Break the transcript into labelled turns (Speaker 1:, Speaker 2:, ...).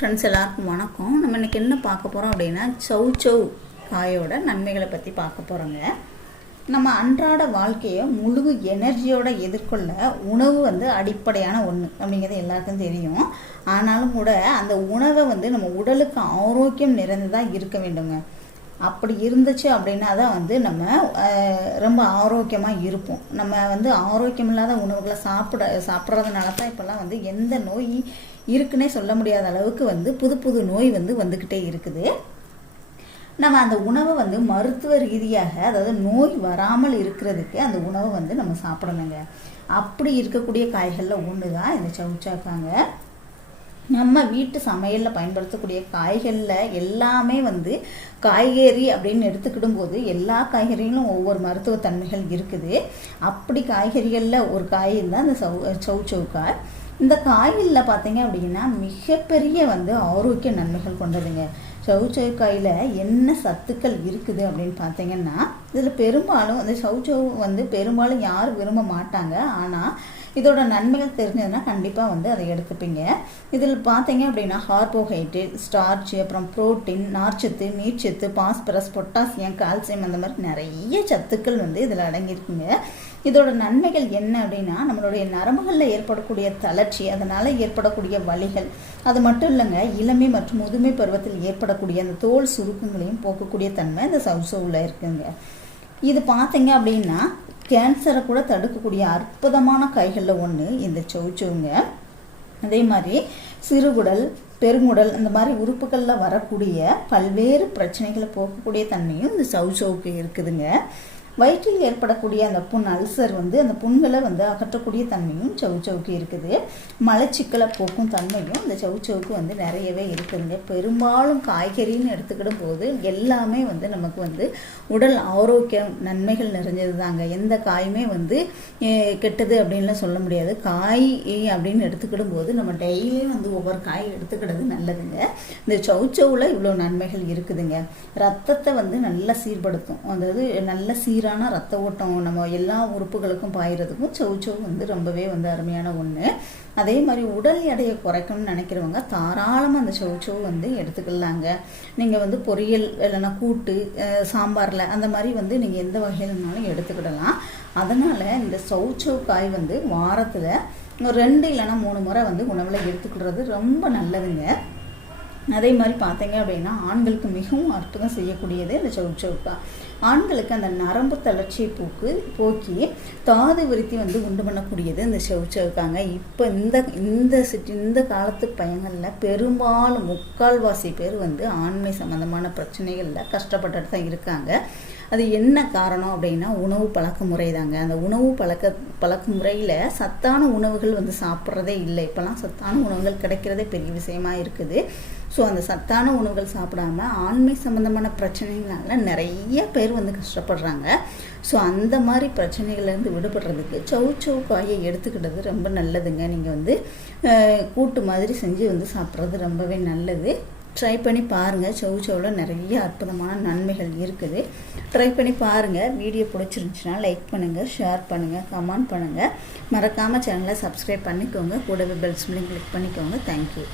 Speaker 1: Friends எல்லாருக்கும் வணக்கம். நம்ம இன்றைக்கி என்ன பார்க்க போகிறோம் அப்படின்னா சௌ சௌ காயோட நன்மைகளை பற்றி பார்க்க போகிறோங்க நம்ம அன்றாட வாழ்க்கையை முழு எனர்ஜியோட எதிர்கொள்ள உணவு வந்து அடிப்படையான ஒன்று அப்படிங்கிறது எல்லாருக்கும் தெரியும். ஆனாலும் கூட அந்த உணவை வந்து நம்ம உடலுக்கு ஆரோக்கியம் நிறைந்ததாக இருக்க வேண்டுங்க. அப்படி இருந்துச்சு அப்படின்னா தான் வந்து நம்ம ரொம்ப ஆரோக்கியமாக இருப்போம். நம்ம வந்து ஆரோக்கியம் இல்லாத உணவுகளை சாப்பிட சாப்பிட்றதுனால தான் இப்போல்லாம் வந்து எந்த நோய் இருக்குன்னே சொல்ல முடியாத அளவுக்கு வந்து புது புது நோய் வந்து வந்துக்கிட்டே இருக்குது. நம்ம அந்த உணவை வந்து மருத்துவ ரீதியாக அதாவது நோய் வராமல் இருக்கிறதுக்கு அந்த உணவை வந்து நம்ம சாப்பிடணுங்க. அப்படி இருக்கக்கூடிய காய்களில் ஒன்று தான் இந்த சவுச்சாக்காங்க நம்ம வீட்டு சமையலில் பயன்படுத்தக்கூடிய காய்களில் எல்லாமே வந்து காய்கறி அப்படின்னு எடுத்துக்கிடும் போது எல்லா காய்கறிகளும் ஒவ்வொரு மருத்துவ தன்மைகள் இருக்குது. அப்படி காய்கறிகளில் ஒரு காய் தான் அந்த சவு சவு சவுக்காய் இந்த காய்களில் பார்த்தீங்க அப்படின்னா மிகப்பெரிய வந்து ஆரோக்கிய நன்மைகள் கொண்டதுங்க. சவுச்சவுக்காயில் என்ன சத்துக்கள் இருக்குது அப்படின்னு பார்த்தீங்கன்னா இதில் பெரும்பாலும் அந்த சவுச்சவு வந்து பெரும்பாலும் யாரும் விரும்ப மாட்டாங்க. ஆனால் இதோட நன்மைகள் தெரிஞ்சதுன்னா கண்டிப்பாக வந்து அதை எடுத்துப்பீங்க. இதில் பார்த்தீங்க அப்படின்னா கார்போஹைட்ரேட் ஸ்டார்ச் அப்புறம் புரோட்டீன் நார்ச்சத்து நீர்ச்சத்து பாஸ்பரஸ் பொட்டாசியம் கால்சியம் அந்த மாதிரி நிறைய சத்துக்கள் வந்து இதில் அடங்கியிருக்குங்க. இதோட நன்மைகள் என்ன அப்படின்னா நம்மளுடைய நரம்புகளில் ஏற்படக்கூடிய தளர்ச்சி அதனால் ஏற்படக்கூடிய வலிகள் அது மட்டும் இல்லைங்க இளமை மற்றும் முதுமை பருவத்தில் ஏற்படக்கூடிய அந்த தோல் சுருக்கங்களையும் போக்கக்கூடிய தன்மை இந்த சவுசவுல இருக்குங்க. இது பார்த்தீங்க அப்படின்னா கேன்சரை கூட தடுக்கக்கூடிய அற்புதமான காய்களில் ஒன்று இந்த சவுச்சவுங்க அதே மாதிரி சிறுகுடல் பெருங்குடல் இந்த மாதிரி உறுப்புகளில் வரக்கூடிய பல்வேறு பிரச்சனைகளை போக்கக்கூடிய தன்மையும் இந்த சவுச்சவுக்கு இருக்குதுங்க. வயிற்றில் ஏற்படக்கூடிய அந்த புண் அல்சர் வந்து அந்த புண்களை வந்து அகற்றக்கூடிய தன்மையும் சவுச்சவுக்கு இருக்குது. மலச்சிக்கலை போக்கும் தன்மையும் இந்த சவுச்சவுக்கு வந்து நிறையவே இருக்குதுங்க. பெரும்பாலும் காய்கறின்னு எடுத்துக்கிடும் போது எல்லாமே வந்து நமக்கு வந்து உடல் ஆரோக்கியம் நன்மைகள் நிறைஞ்சது தாங்க எந்த காயுமே வந்து கெட்டது அப்படின்லாம் சொல்ல முடியாது. காய் அப்படின்னு எடுத்துக்கிடும் போது நம்ம டெய்லியும் வந்து ஒவ்வொரு காய் எடுத்துக்கிறது நல்லதுங்க. இந்த சவுச்சவில் இவ்வளோ நன்மைகள் இருக்குதுங்க. ரத்தத்தை வந்து நல்லா சீர்படுத்தும். அதாவது நல்ல சீரான ரத்த ஓட்டம் நம்ம எல்லா உறுப்புகளுக்கும் பாயிறதுக்கும் சவுச்சவு வந்து ரொம்பவே வந்து அருமையான ஒன்று அதே மாதிரி உடல் எடையை குறைக்கணும்னு நினைக்கிறவங்க தாராளமாக அந்த சவுச்சவு வந்து எடுத்துக்கலாங்க. நீங்கள் வந்து பொரியல் இல்லைன்னா கூட்டு சாம்பாரில் அந்த மாதிரி வந்து நீங்கள் எந்த வகையிலனாலும் எடுத்துக்கிடலாம். அதனால் இந்த சவுச்சவு காய் வந்து வாரத்தில் ரெண்டு இல்லைன்னா மூணு முறை வந்து உணவில் எடுத்துக்கிடுறது ரொம்ப நல்லதுங்க. அதே மாதிரி பார்த்தீங்க அப்படின்னா ஆண்களுக்கு மிகவும் அற்புதம் செய்யக்கூடியது இந்த சவுச்சவுக்கா ஆண்களுக்கு அந்த நரம்பு தளர்ச்சியை போக்கு போக்கி தாது விருத்தி வந்து உண்டு பண்ணக்கூடியது இந்த செவுச்சவுக்காங்க இப்போ இந்த இந்த சிட்டி இந்த காலத்து பயங்களில் பெரும்பாலும் முக்கால்வாசி பேர் வந்து ஆண்மை சம்மந்தமான பிரச்சனைகளில் கஷ்டப்பட்டுட்டு தான் இருக்காங்க. அது என்ன காரணம் அப்படின்னா உணவு பழக்க முறை தாங்க அந்த உணவு பழக்க பழக்க முறையில் சத்தான உணவுகள் வந்து சாப்பிட்றதே இல்லை. இப்போலாம் சத்தான உணவுகள் கிடைக்கிறதே பெரிய விஷயமா இருக்குது. ஸோ அந்த சத்தான உணவுகள் சாப்பிடாம ஆண்மை சம்மந்தமான பிரச்சனைகளால நிறைய பேர் வந்து கஷ்டப்படுறாங்க. ஸோ அந்த மாதிரி பிரச்சனைகள்லேருந்து விடுபடுறதுக்கு சவு சவு காயை எடுத்துக்கிட்டது ரொம்ப நல்லதுங்க. நீங்கள் வந்து கூட்டு மாதிரி செஞ்சு வந்து சாப்பிட்றது ரொம்பவே நல்லது. ட்ரை பண்ணி பாருங்கள் சவு சவுவில் நிறைய அற்புதமான நன்மைகள் இருக்குது. ட்ரை பண்ணி பாருங்கள் வீடியோ பிடிச்சிருந்துச்சுன்னா லைக் பண்ணுங்கள் ஷேர் பண்ணுங்கள் கமெண்ட் பண்ணுங்கள் மறக்காமல் சேனலை சப்ஸ்கிரைப் பண்ணிக்கோங்க. கூடவே பெல் சிம்லையும் கிளிக் பண்ணிக்கோங்க. Thank you